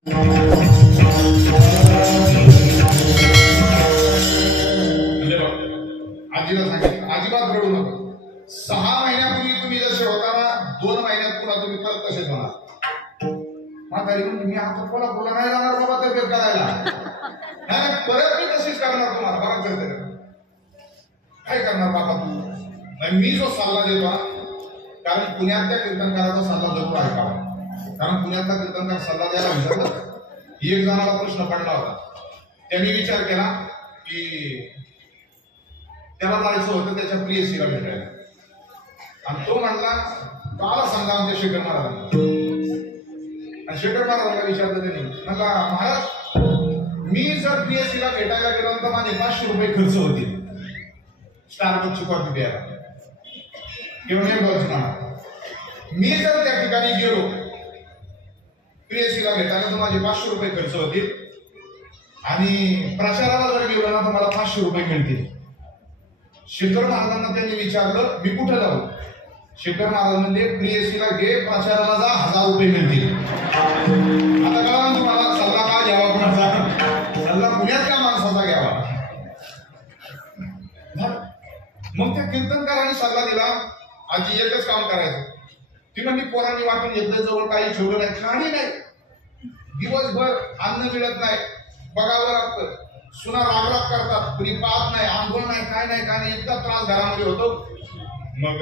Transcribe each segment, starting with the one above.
आजीला सांगितलं अजिबात रडू नका. 6 महिन्यापूर्वी तुम्ही जसे होता ना 2 महिन्यात पुन्हा तुम्ही परत तसेच होणार. म्हातारी म्हणून मी आता कोल्हापूरला नाही जाणार बाबा तब्येत करायला. नाही परत मी तशीच करणार तुम्हाला बघा करते काय करणार बाबा तू. मी जो सल्ला देतो कारण पुण्यातल्या कीर्तनकाराचा सल्ला जरूर ऐका. कारण पुण्यातला कीर्तनकार सल्ला द्यायला विचारलं. एक जणाला प्रश्न पडला होता. त्यांनी विचार केला की त्याला जायचं होतं त्याच्या प्रियसीला भेटायला आणि तो म्हणला मला सांगा आमच्या शेखर महाराजांना. आणि शेखर महाराजांना विचारलं त्यांनी म्हणला महाराज मी जर प्रियसीला भेटायला गेलो तर माझे 500 रुपये खर्च होतील स्टारबक्सची कॉफी प्यायला किंवा मी जर त्या ठिकाणी गेलो प्रियसीला भेटायला तर माझे 500 रुपये खर्च होतील आणि प्रचाराला जर गेलो ना तर मला 500 रुपये मिळतील. शेखर महाराजांना त्यांनी विचारलं मी कुठं जाऊ. शेखर महाराज म्हणजे प्रियसीला घे प्रचाराला जा 1000 रुपये मिळतील. आता कळा तुम्हाला सल्ला का घ्यावा कोणाचा. सल्ला पुण्यातल्या माणसाचा घ्यावा. मग त्या कीर्तनकारांनी सल्ला दिला आजी एकच काम करायचं. ती म्हणजे पोरांनी वाटून घेतलं जवळ काही ठेवलं नाही काही नाही. दिवसभर अन्न मिळत नाही बघावं लागतं. सुना रागराग करतात कुणी पाहत नाही आंघोळ नाही काय नाही इतका त्रास घरामध्ये होतो. मग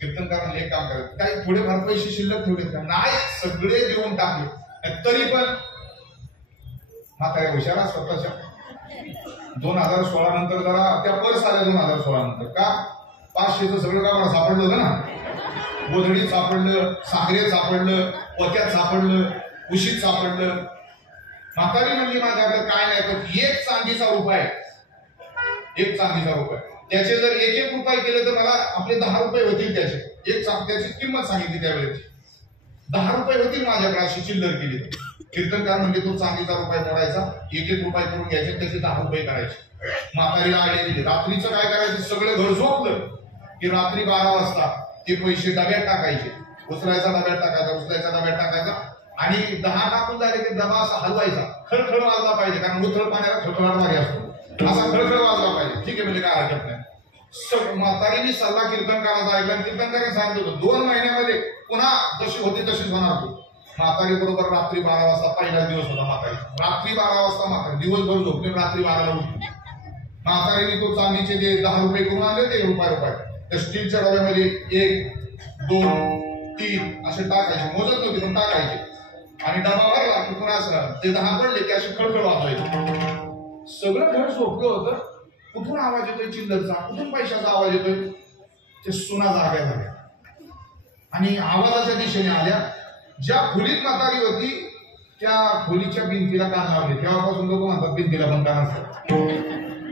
कीर्तनकारांनी एक काम करायचं काही थोडेफार पैसे शिल्लक ठेवले नाही सगळे देऊन टाकले. तरी पण म्हाताऱ्या हुशारा स्वतःच्या 2016 नंतर जरा त्या पर्स आल्या 2016 नंतर का 500चं सगळं कापड सापडलं होतं ना. गोधडीत सापडलं सागरेत सापडलं पोत्यात सापडलं उशीत सापडलं. म्हातारी म्हणली माझ्याकडे काय नाही तर एक चांदीचा रुपये त्याचे जर 1-1 रुपये केले तर मला आपले 10 रुपये होतील. त्याची किंमत सांगितली त्यावेळेची 10 रुपये होतील माझ्याकडे अशी चिल्लर केली. कीर्तनकार म्हणजे तो चांदीचा रुपये मोडायचा 1-1 रुपये करून घ्यायचे त्याचे 10 रुपये करायचे. म्हातारीला आयडिया दिली रात्रीचं काय करायचं सगळं घर झोपलं की रात्री 12 वाजता ते पैसे डब्यात टाकायचे. उचलायचा डब्यात टाकायचा आणि 10 टाकून झाले की डबा असा हलवायचा खळखळ वाजला पाहिजे कारण उथळ पाण्याला खळखळाट भारी असतो. असा खळखळ वाजला पाहिजे. ठीक आहे म्हणजे काय हरकत नाही. म्हातारीने सल्ला कीर्तनकाराचा ऐकला. कीर्तनकाराने सांगितलं होतं 2 महिन्यामध्ये पुन्हा जशी होती तशीच होणार तू. म्हातारी बरोबर रात्री 12 वाजता पहिला दिवस होता. म्हातारी रात्री 12 वाजता म्हातारी दिवसभर झोपले रात्री 12ला उठली. म्हातारीने तो चांदीचे जे 10 रुपये करून आणले ते रुपये त्या स्टीलच्या डब्यामध्ये 1, 2, 3 असे टाकायचे. मोजत नव्हते पण टाकायचे आणि डबा भरला की पुन्हा ते 10 पडले की असे खळखळ वाजवायचे. सगळं घर झोपलं होतं. कुठून आवाज येतोय चिल्लरचा कुठून पैशाचा आवाज येतोय. ते सुना जाग्या झाल्या आणि आवाजाच्या दिशेने आल्या. ज्या खोलीत म्हातारी होती त्या खोलीच्या भिंतीला कान लावले. तेव्हापासून लोक म्हणतात भिंतीला पण कान असतात.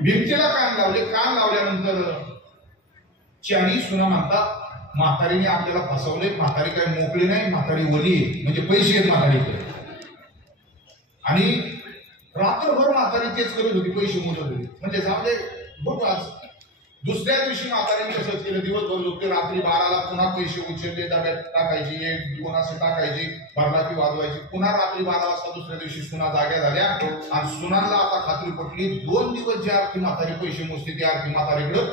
भिंतीला कान लावले. कान लावल्यानंतर चारी सुना म्हणतात म्हातारीने आपल्याला फसवले. म्हातारी काही मोकळी नाही म्हातारी वली म्हणजे पैसे आहेत म्हातारीकडे. आणि रात्रभर म्हातारी तेच करत होती पैसे मोजत होती. म्हणजे जाऊ दे बघ आज. दुसऱ्या दिवशी म्हातारीने तसंच केलं. दिवसभर झोपते रात्री 12ला पुन्हा पैसे उचलले डब्यात टाकायचे 1-2 असे टाकायचे भरलाकी वाजवायची. पुन्हा रात्री 12 वाजता दुसऱ्या दिवशी सुना जाग्या झाल्या आणि सुनांना आता खात्री पटली 2 दिवस ज्या अर्थी म्हातारी पैसे मोजते त्या अर्थी म्हातारीकडं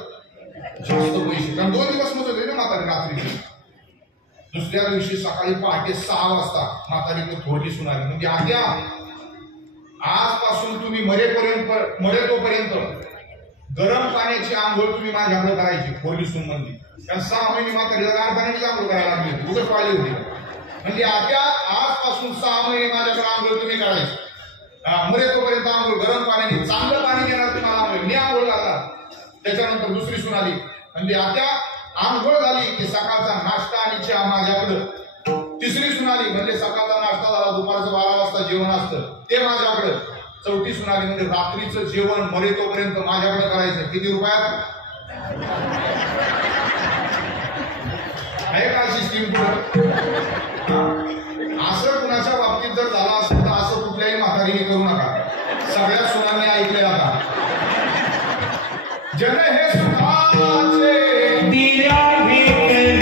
जास्त पैसे कारण 2 दिवस मोजत होते ना म्हातारी रात्रीची. दुसऱ्या दिवशी सकाळी पहाटे 6 वाजता म्हातारीकडे थोरली सुनाली म्हणजे आद्या आजपासून तुम्ही मरेतोपर्यंत गरम पाण्याची आंघोळ तुम्ही माझ्याकडे करायची. थोरली सून म्हणली कारण 6 महिने म्हातारीला गार पाण्याची आंघोळ करायला लागली होती उगाच पाळली होती. म्हणजे आद्या आजपासून 6 महिने माझ्याकडे आंघोळ तुम्ही करायची. मरेतोपर्यंत आंघोळ गरम पाण्याने चांगलं पाणी घेणार तुम्हाला आंघोळ मी आंघोळ करणार. त्याच्यानंतर दुसरी सून आली म्हणजे आता आंघोळ झाली की सकाळचा नाश्ता आणि चहा माझ्याकडं. तिसरी सून आली म्हणजे सकाळचा नाश्ता झाला दुपारचं 12 वाजता जेवण असतं ते माझ्याकडं. चौथी सून आली म्हणजे रात्रीचं जेवण मरेतोपर्यंत माझ्याकडे करायचं. किती रुपयात आहे का सिस्टीम पुढं. असं कुणाच्या बाबतीत जर झालं असेल तर असं कुठल्याही म्हातारीने करू नका. सगळ्या सुनांनी ऐकले आता जन हे सुखाचे दिल्या भेटण्याचे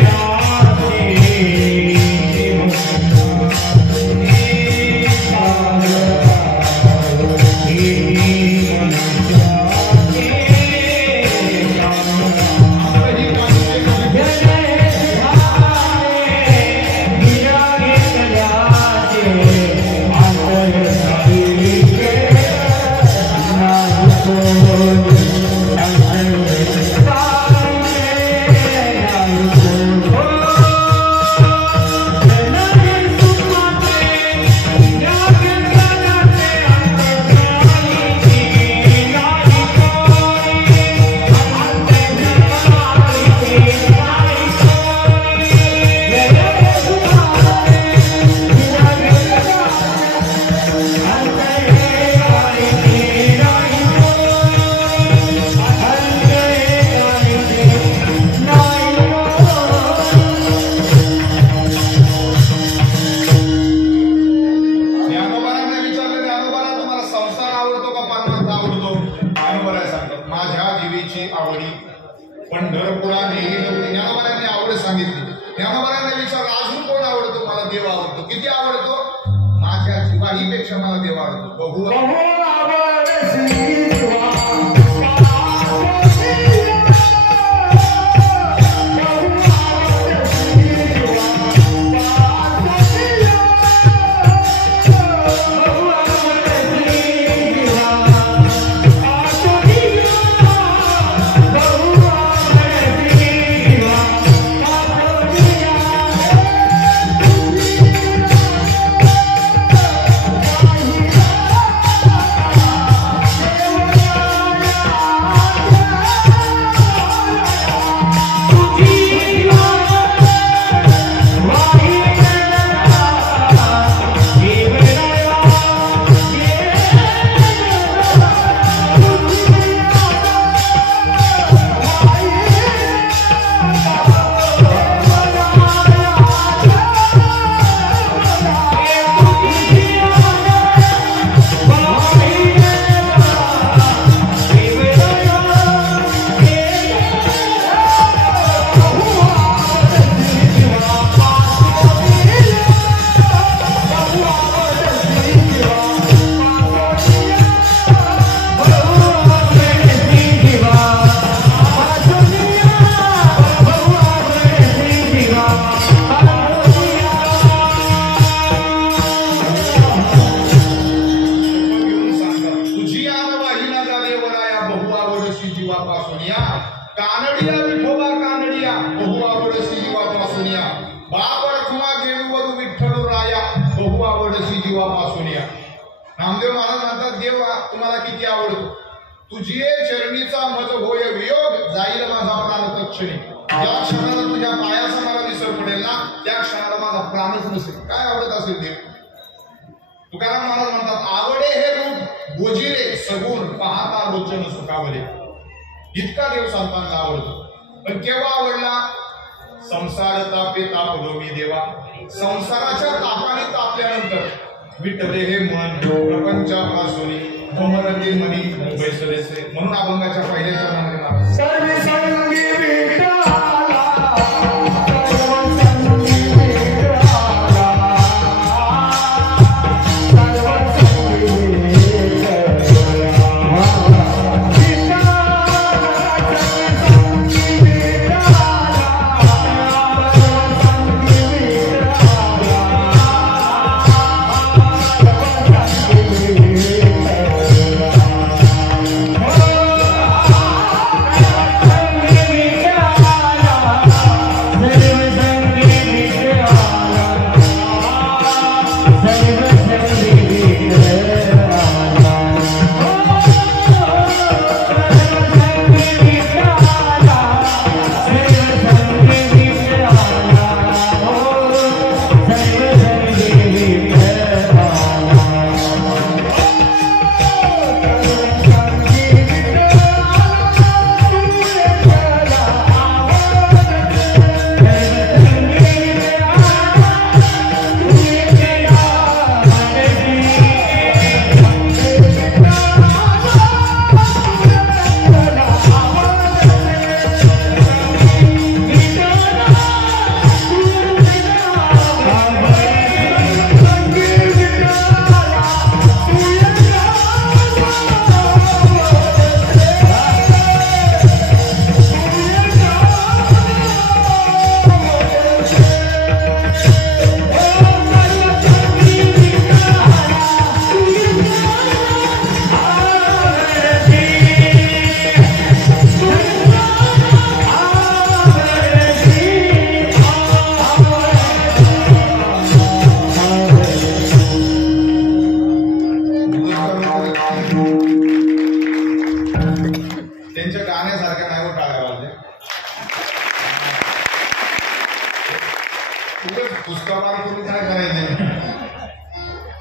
पावली पंढरपुरा नेली. ज्ञानोबांनी आवड सांगितली. ज्ञानोबांना विचार अजून कोण आवडतो? मला देव आवडतो. किती आवडतो? माझ्या शिवाहीपेक्षा मला देव आवडतो. बहु नामदेव महाराज म्हणतात देव तुम्हाला किती आवडतो? तुझी चरणीचा मज होय वियोग जाईल माझा प्राण तत्क्षणी. ज्या क्षणाला तुझ्या पायाचा मला विसर पडेल ना त्या क्षणाला माझा प्राणच नसेल. काय आवडत असेल देव? तुकाराम महाराज म्हणतात आवडे हे रूप गोजिरे सगुण पाहता लोचन सुखावले. इतका देव संतांना आवडतो. पण केव्हा आवडला? संसार तापे तापलो मी देवा. संसाराच्या तापाने तापल्यानंतर विठले हे मन प्रपंचापासून भमरले मनी बैसलेसे. म्हणून अभंगाच्या पहिल्या चरणामध्ये सर्व संगी विठ्ठला पुस्तकावर करून काय करायचे?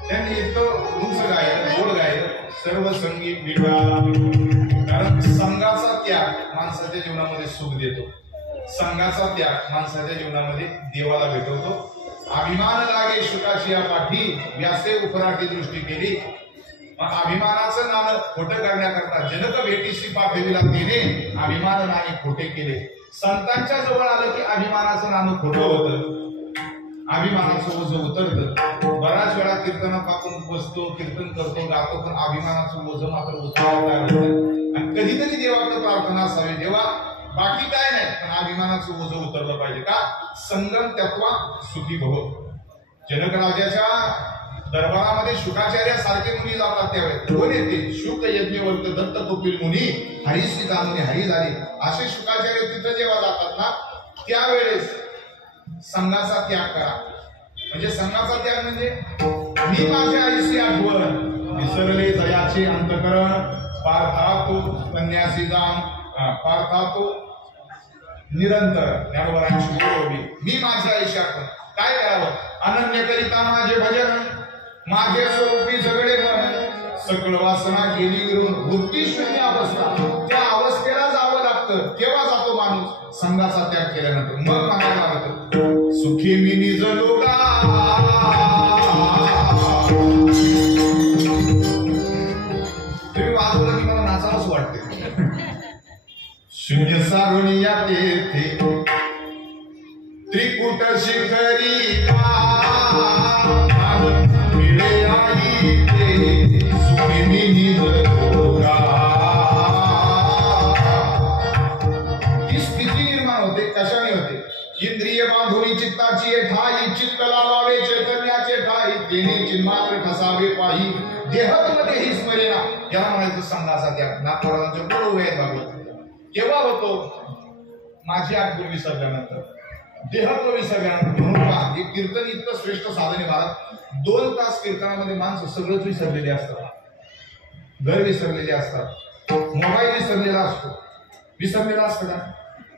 त्यांनी इतकं उंच गायलं, गोड गायलं, सर्व संगीत विठ्ठलाला. कारण संघाचा त्याग माणसाच्या जीवनामध्ये सुख देतो. संघाचा त्याग माणसाच्या जीवनामध्ये देवाला भेटवतो. अभिमान लागे शुकाची या पाठी व्यासे उपराठी दृष्टी केली. मग अभिमानाचं नाणं खोटं करण्याकरता जनक भेटीशी पाठविला तिने अभिमान नाणे खोटे केले. संतांच्या जवळ आलं की अभिमानाचं नाणं खोटं होतं, अभिमानाचं ओझं उतरतं. बऱ्याच वेळा कीर्तन आपण बसतो, कीर्तन करतो, गातो, पण अभिमानाचं ओझं मात्र उचलता. आणि कधीतरी देवाकडे प्रार्थना असावी, देवा बाकी काय नाही पण अभिमानाचं ओझं उतरलं पाहिजे. का संगम तत्वा सुखी भव. जनक राजाच्या दरबारामध्ये शुकाचार्य सारखे मुनी जातात त्यावेळेस कोण येते? शुक यज्ञवल्क दत्त कपिल मुनी हरीशी जाणून हरी झाले. असे शुकाचार्य तिथं जेव्हा जातात ना त्यावेळेस संघाचा त्याग करा. म्हणजे संघाचा त्याग म्हणजे मी माझ्या आईची आठवण विसरले जयाचे अंतकरण पार्थातो संन्यासी जाम पार्थातो निरंतर ज्ञानवरांची मी माझ्या आईची आठवण. काय करावं? अनन्य करिता माझे भजन माझे स्वरूपी सगळे मन सकळ वासना गेली विरून वृत्ती शून्य अवस्था. त्या अवस्थेला जावं लागतं. केव्हा जातो माणूस? संघाचा त्याग केल्यानंतर. मग म्हणायला लागतं सुखी मी निजलो का. तुम्ही वाजवलं की मला नाचावंच वाटते. शून्य सारुनिया तेथे त्रिकुट शिखरी ही स्थिती निर्माण होते. कशाने होते? इंद्रिय बांधुनी चित्ताची ठाई चित्त लावावे चैतन्याचे ठाई तेने चिन्मात्र ठसावे पाही देहत्वते ही स्मरेना. याला म्हणायचं संघाचा त्याग. नाथराजांचे बरोबर आहे भागवत. केव्हा होतो? माझी आठवण विसरल्यानंतर, देहत्व विसरल्यानंतर. म्हणून का हे कीर्तन इतकं श्रेष्ठ साधन आहे महाराज. 2 तास कीर्तनामध्ये माणसं सगळंच विसरलेले असतात. घर विसरलेले असतात, मोबाईल विसरलेला असतो. विसरलेला असतं का?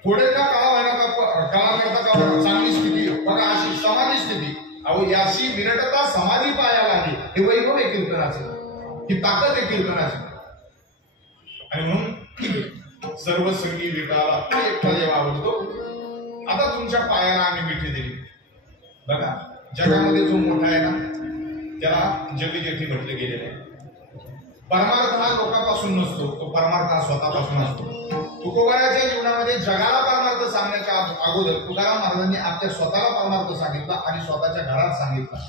थोडे का काळाकरता का चांगली स्थिती बघा अशी समाधी स्थिती. अहो याशी विरटता समाधी पायाला आली. हे वैभव आहे कीर्तनाचं, ही ताकद आहे कीर्तनाची. आणि म्हणून सर्व संगी विटाला एकटा देवा आवडतो. आता तुमच्या पायाला आम्ही मिठी दिली. बघा जगामध्ये जो मोठा आहे ना त्याला जगजेठी म्हटले गेलेले आहे. परमार्थ हा लोकांपासून नसतो, तो परमार्थ हा स्वतःपासून असतो. तुकोबाराच्या जीवनामध्ये जगाला परमार्थ सांगण्याच्या अगोदर तुकाराम महाराजांनी आपल्या स्वतःला परमार्थ सांगितला आणि स्वतःच्या घरात सांगितला.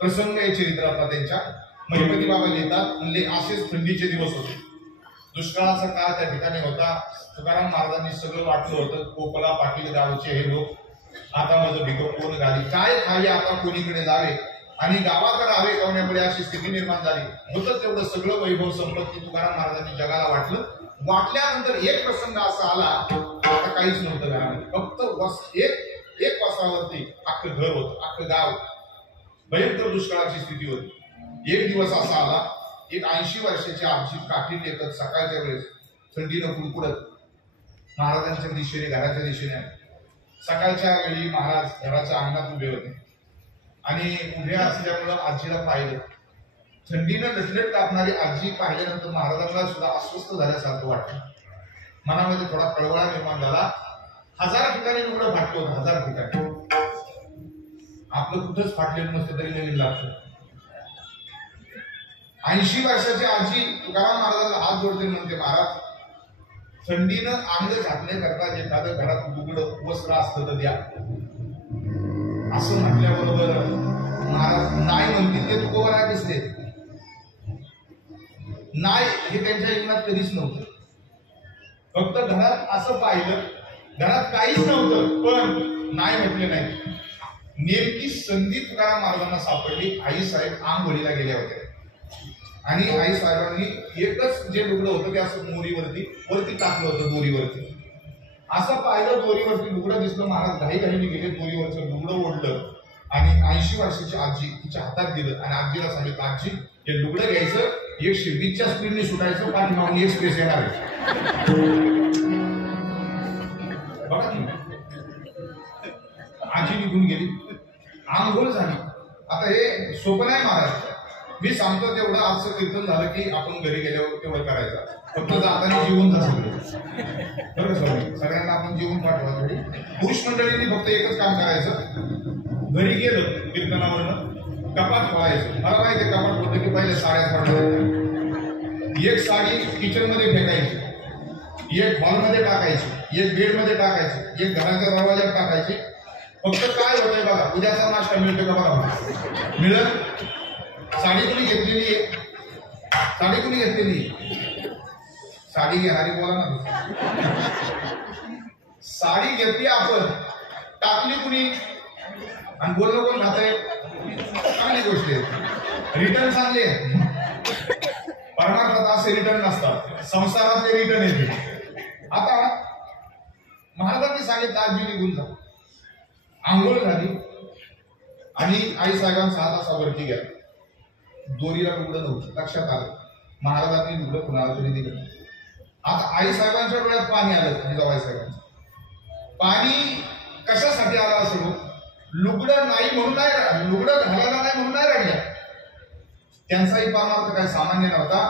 प्रसंग आहे चरित्रातला त्यांच्या. महिपती बाबा लिहितात म्हणजे असेच थंडीचे दिवस होते, दुष्काळाचा काळ त्या ठिकाणी होता. तुकाराम महाराजांनी सगळं वाटलं होतं. कोपला पाटील गावचे हे लोक आता माझं भिक कोण घाली, काय खाली आता कोणीकडे जावे आणि गावात राहावे कवण्यापुढे अशी स्थिती निर्माण झाली. होतं तेवढं सगळं वैभव संपत्ती तुकाराम महाराजांनी जगाला वाटलं. वाटल्यानंतर एक प्रसंग असा आला आता काहीच नव्हतं घरामध्ये. फक्त एक वस्त्रावरती अख्खं घर होतं, अख्खं गाव. भयंकर दुष्काळाची स्थिती होती. एक दिवस असा आला, एक 80 वर्षाची आजी काठी टेकत सकाळच्या वेळेस थंडीनं कुडकुडत महाराजांच्या दिशेने घराच्या दिशेने आले. सकाळच्या वेळी महाराज घराच्या अंगणात उभे होते आणि उभ्या असल्यामुळं आजीला पाहिलं. थंडीनं लटलट कापणारी आजी पाहिल्यानंतर महाराजांना सुद्धा अस्वस्थ झाल्यासारखं वाटलं. मनामध्ये थोडा कळवळा निर्माण झाला. 1000 ठिकाणी लुगडं फाटलं होतं, 1000 ठिकाणी. आपलं कुठंच फाटलेलं नसतं तरी नवीन लागतं. 80 वर्षाची आजी तुकाराम महाराजांना हात जोडते म्हणते महाराज थंडीनं अंग झाकण्याकरता एखादं घरात लुगडं वस्त्र असतं तर द्या. असं म्हटल्याबरोबर महाराज नाही म्हणतील ते तुकोबारा दिसले. नाही हे त्यांच्या जीवनात कधीच नव्हतं. फक्त घरात असं पाहिलं, घरात काहीच नव्हतं पण नाही म्हटले नाही. नेमकी संधी तुकाराम महाराजांना सापडली. आई साहेब आंघोळीला गेल्या होत्या आणि आई साहेबांनी एकच जे लुगडं होतं ते असं मोरीवरती वरती टाकलं होतं, दोरीवरती. असं पाहिलं दोरीवरती लुगडं दिसलं. महाराज घाईघाईने गेले, दोरीवरचं लुगडं ओढलं आणि 80 वर्षाची आजी तिच्या हातात दिलं आणि आजीला सांगितलं आजी हे लुगडं घ्यायचं, 120च्या स्पीडने सुटायचं, पाठीमागून एक्सप्रेस येणार आहे. बघा की आजी निघून गेली, आंघोळ झाली. आता हे सोपं नाही महाराज. मी सांगतो तेवढं आजचं कीर्तन झालं की आपण घरी गेल्यावर तेवढं करायचं. फक्त जाताना जीवन जा सगळं बरं स्वामी, सगळ्यांना आपण जीवन पाठवा. पुरुष मंडळींनी फक्त एकच काम करायचं. घरी गेलं कीर्तनावरनं कपाट खोलायचं. मला माहिती कपाट होतं की पहिले साड्या पडल्या, एक साडी किचन मध्ये फेकायची, एक हॉल मध्ये टाकायची, एक बेड मध्ये टाकायची, एक घराच्या दरवाज्यात टाकायची. फक्त काय होतंय बघा, उद्याचा नाश्ता मिळतो का बघा, मिळत. साडी कुणी घेतलेली आहे, साडी कुणी घेतलेली, साडी घेणारी बोला ना. साडी घेतली आपण, टाकली कुणी आणि बोलणं कोण खात आहे, चांगली गोष्ट आहे. रिटर्न चांगले आहे, परमार्थात असे रिटर्न नसतात, संसारातले रिटर्न येते. आता महाराजांनी सांगितलं आजी निघून जा. आंघोळ झाली आणि आई साहेबांचा हात असा वरती गेला, दोरीला लुगडं नव्हतं. लक्षात आलं महाराजांनी लुगडं कुणाला तरी दिलं. आता आई साहेबांच्या डोळ्यात पाणी आलं. जिजाबाई साहेबांचं पाणी कशासाठी आलं असेल, लुगडं नाही म्हणून नाही, लुगडं घालायला नाही म्हणून नाही राहिल्या. त्यांचाही परमार्थ काही सामान्य नव्हता,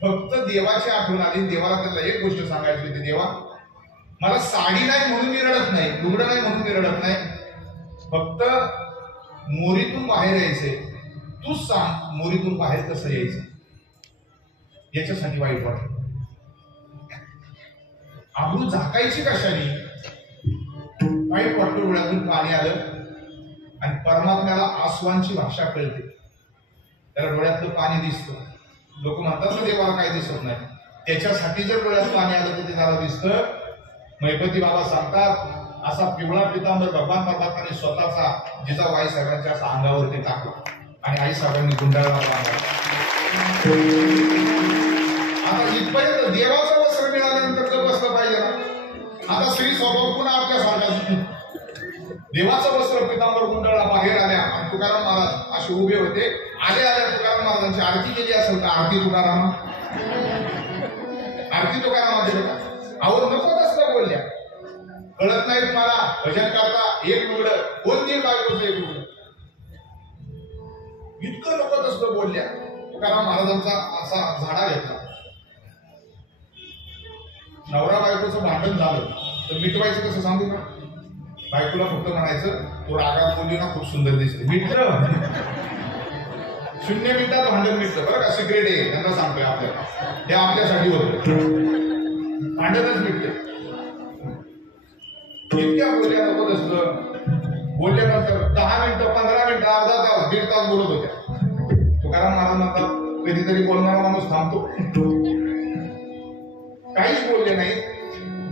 फक्त देवाची आठवण आली. देवाला त्यांना एक गोष्ट सांगायची होती, देवा मला साडी नाही म्हणून मी रडत नाही, लुगडं नाही म्हणून मी रडत नाही, फक्त मोरीतून बाहेर यायचंय, तूच सांग मोरीतून बाहेर कसं यायचं, याच्यासाठी वाईट वाटत. आबरू झाकायची कशाने, वाईट वाटतं, डोळ्यातून पाणी आलं आणि परमात्म्याला आसवांची भाषा कळते, त्याला डोळ्यातलं पाणी दिसतं. लोक म्हणतात ना देवाला काय दिसत नाही, त्याच्यासाठी जर डोळ्यात पाणी आलं तर ते त्याला दिसतं. महिपती बाबा सांगतात असा पिवळा पितांबर भगवान परमात्माने स्वतःचा जिजाबाई साहेबांच्या असा अंगावरती टाकला आणि आई साहेबांनी गुंडाळला. आता इथपर्यंत देवाचं वस्त्र मिळाल्यानंतर तर बसलं पाहिजे ना. आता स्त्री स्वभाव पुन्हा आपल्यासारखा, देवाचं वस्त्र पितांबर गुंडाळला, बाहेर आल्या आणि तुकाराम महाराज असे उभे होते. आल्या तुकाराम महाराजांची आरती केली असेल तर आरती तुकाराम, आरती तुकारामाचे का आवर नको तसलं बोलल्या. कळत नाही तुम्हाला भजन करता एक लुगडं, कोण देईल बायकोचं एक लुगडं, इतकं लोक तसलं बोलल्या. तुकाराम महाराजांचा असा झाडा घेतला. नवरा बायकोचं भांडण झालं तर मिटवायचं कसं सांगू का, बायकोला फक्त म्हणायचं तू रागात बोलली ना खूप सुंदर दिसते, मिटलं. 0 मिनिटात भांडण मिटलं. बरं का, सिक्रेट आहे, त्यांना सांगतोय आपल्याला, हे आपल्यासाठी होतं, भांडणच मिटते. इतक्या बोलल्या नको असलं. बोलल्यानंतर 10 मिनिटं 15 मिनिटं अर्धा तास 1.5 तास बोलत होत्या. तुकाराम महाराज म्हणतात कधीतरी बोलणारा माणूस थांबतो, काहीच बोलले नाही.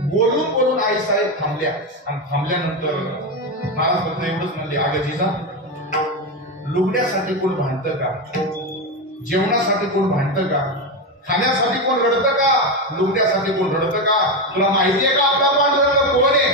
बोलून बोलून आई साहेब थांबल्या आणि थांबल्यानंतर महाराज फक्त एवढंच म्हणले, अगं जिजा लुगड्यासाठी कोण भांडतं का, जेवणासाठी कोण भांडतं का, खाण्यासाठी कोण रडतं का, लुगड्यासाठी कोण रडतं का, तुला माहितीये का आपला पांडुरंग कोण आहे.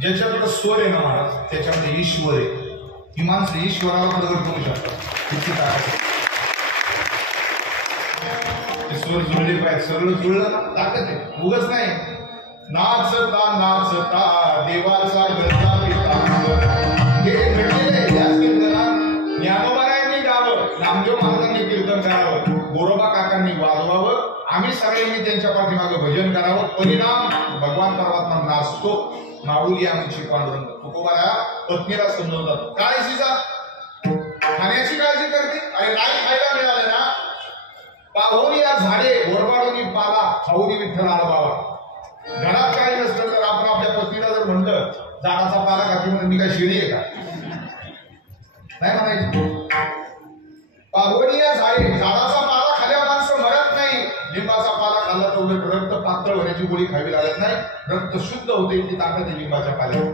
ज्याच्याकडे स्वर आहे ना महाराज त्याच्यामध्ये ईश्वर आहे. ही माणसं ईश्वराला प्रगट करू शकतात. स्वर जुळले पाहिजे. सगळं जुळलं ना ताकद आहे. उगच नाही. नाचता नाचता देवाचा गरजा हे भेटलेलं आहे. याच कीर्तनात ज्ञानोबारायांनी गावं, नामदेव महाराजांनी कीर्तन करावं, गोरोबा काकांनी वाजवावं, आम्ही सगळ्यांनी त्यांच्या पाठीमागे भजन करावं. परिणाम भगवान परमात्मा नाचतो. माऊली आमची पांडुरंग. तुकोबाया पत्नीला समजवतात काय शिजा खाण्याची काळजी करते. अरे नाही खायला मिळालं ना पाहोनी या झाडे गोरबाडोनी पाला खाऊनी विठ्ठल आला बाबा. घरात काही नसलं तर आपण आपल्या पत्नीला जर म्हणलं झाडाचा पाला खाती म्हणून मी काय शिडी आहे का नाही म्हणायची. पाहोनी या झाडे झाडाचा पाला खाल्या माणसं मरत नाही. लिंबाचा पाला खाल्ला तर उलट रक्त पातळ होण्याची गोळी खावी लागत नाही. रक्त शुद्ध होते ती ताकद आहे लिंबाच्या पाल्यावर.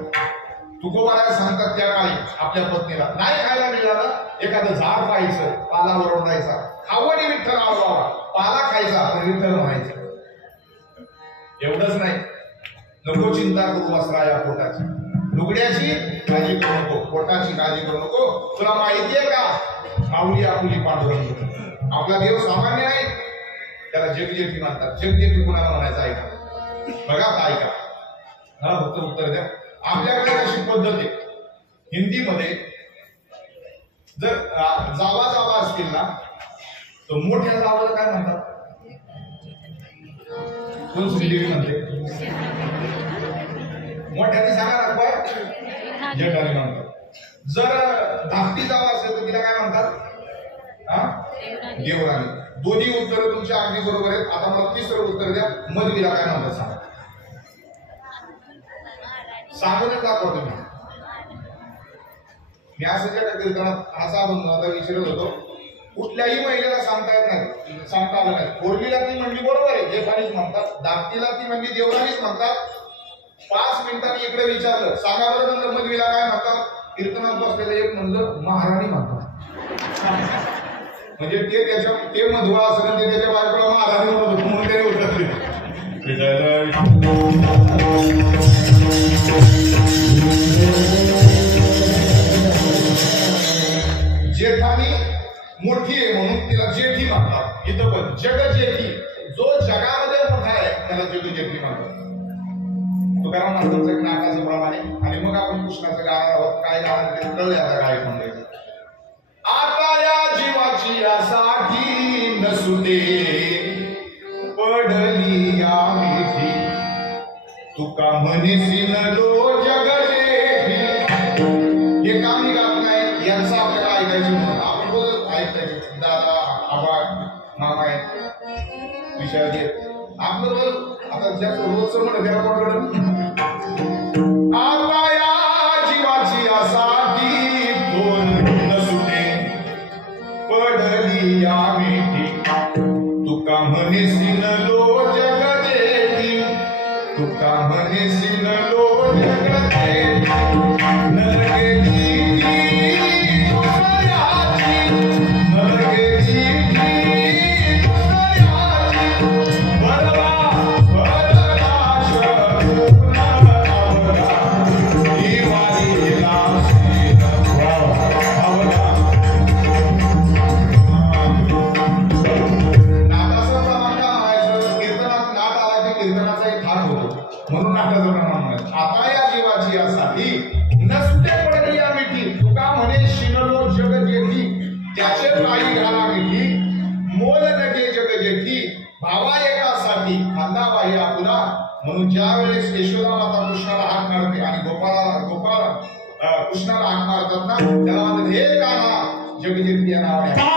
तुकोबाराया सांगतात त्या काळी आपल्या पत्नीला नाही खायला मिळालं एखादं झाड पाहायचं पाला ओरडायचा खावणी विठ्ठल आळवावा पाला खायचा पण विठ्ठल म्हणायचं. एवढंच नाही नको चिंता करू वस्त्रा या पोटाची लुगड्याची काळजी करू नको पोटाची काळजी करू नको. तुला माहितीये का माऊली आपुली पांडुरंग आपला देव सामान्य नाही. त्याला जगजेठी म्हणतात. जगजेठी कुणाला म्हणायचं ऐका बघा का ऐका मला फक्त उत्तर द्या. आपल्याकडे अशी पद्धत आहे हिंदीमध्ये जर जावा जावा असतील ना तर मोठ्या जावाला काय म्हणतात. कोण सुंदरी म्हणते मोठ्याने सांगा ना जेठानी म्हणतात. जर धाकटी जावा असेल तर तिला काय म्हणतात देवराणी. दोन्ही उत्तर तुमच्या अगदी बरोबर आहेत. आता मला तिसरं उत्तर द्या. मधवीला काय म्हणतात सांगा. सांगूनच दाखवा तुम्ही. मी असं ज्या कीर्तनात असा आता विचारत होतो कुठल्याही महिलेला सांगता येत नाही सांगता आलं नाही. थोरलीला ती म्हणली बरोबर आहे जेठानीच म्हणतात. धाकटीला ती म्हणली देवराणीच म्हणतात. 5 मिनिटांनी इकडे विचारलं सांगा बरं म्हणलं मधवीला काय म्हणतात. कीर्तनात बसलेलं एक म्हणलं महाराणी म्हणतात. म्हणजे ते त्याच्या ते मधवा असं ते त्याच्या बायकोला महाराणी म्हणत होतो म्हणून त्याने उत्तर दिलं. जेठानी मोठी आहे म्हणून तिला जेठी म्हणतात. इथं पण जगजेठी जो जगामध्ये मोठा आहे त्याला जगजेठी म्हणतात. तुकाराम महाराजांचं एक नाटकाचं प्रमाणे आणि मग आपण कृष्णाचं गाणं आहोत. काय गाणं कळलं आता काय म्हणले. आता या जीवाची यासाठी नसू दे पडली या मिठी तुका म्हणीसीन लो जगजेठी. हे काम गात नाही यांचं आपल्याला ऐकायचं म्हणून आपण बोलत ऐकायचं. दादा आबा मामा आहेत विषय घेत आपलं आता ज्याचं रोजचं म्हणत त्याकडं आता या जीवाची यासाठी दोन नसू दे पडली या मिठी तुका म्हणीसीन लो जगजेठी तुका म्हणीसीन लो जगजेठी नरगेची दुसऱ्याची नरगेची नाटाचं प्रमाण म्हणत आता या जीवाची यासाठी नसते पडली या मिठी तुका म्हणे शिनलो जग जेठी त्याचे पायी घाला मिठी मोल नटे जग जेठी भावा एकासाठी खांदावा हे आपुला म्हणून ज्या वेळेस यशोदा माता कृष्णाला हाक मारते आणि गोपाळ कृष्णाला हाक मारतात ना त्याला म्हणतात हे कान्हा जगजेठी या नावाने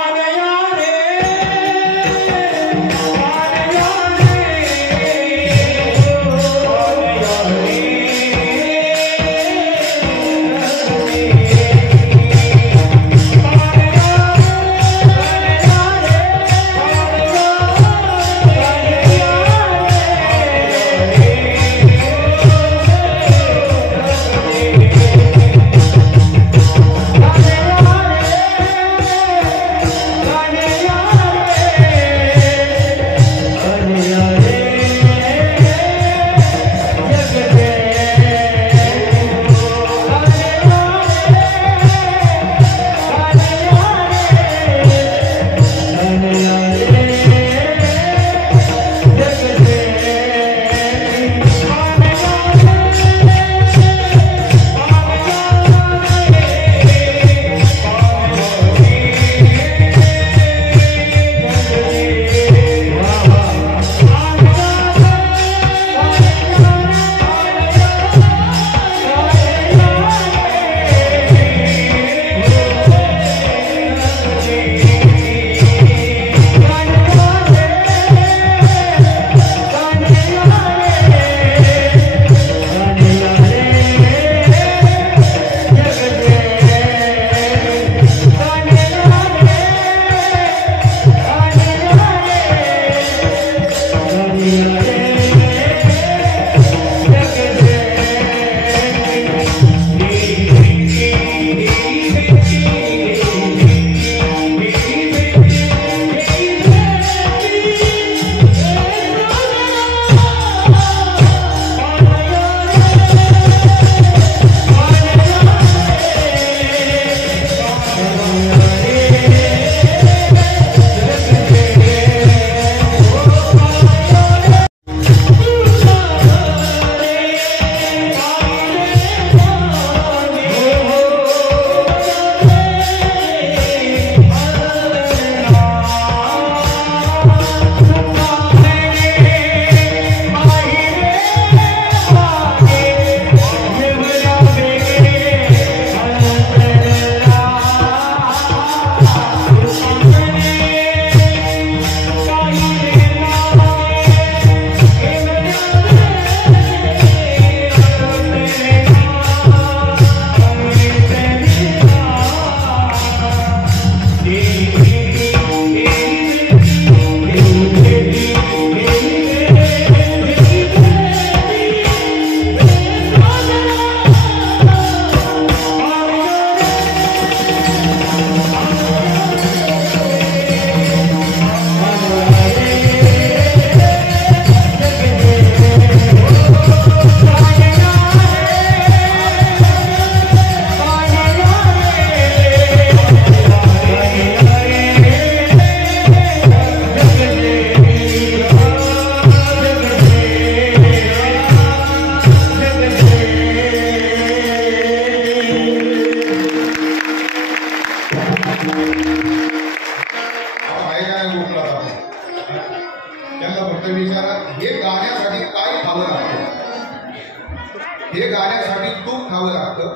हे गाण्यासाठी तूप खावं लागतं,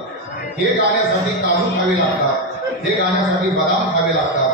हे गाण्यासाठी काजू खावे लागतात, हे गाण्यासाठी बदाम खावे लागतात,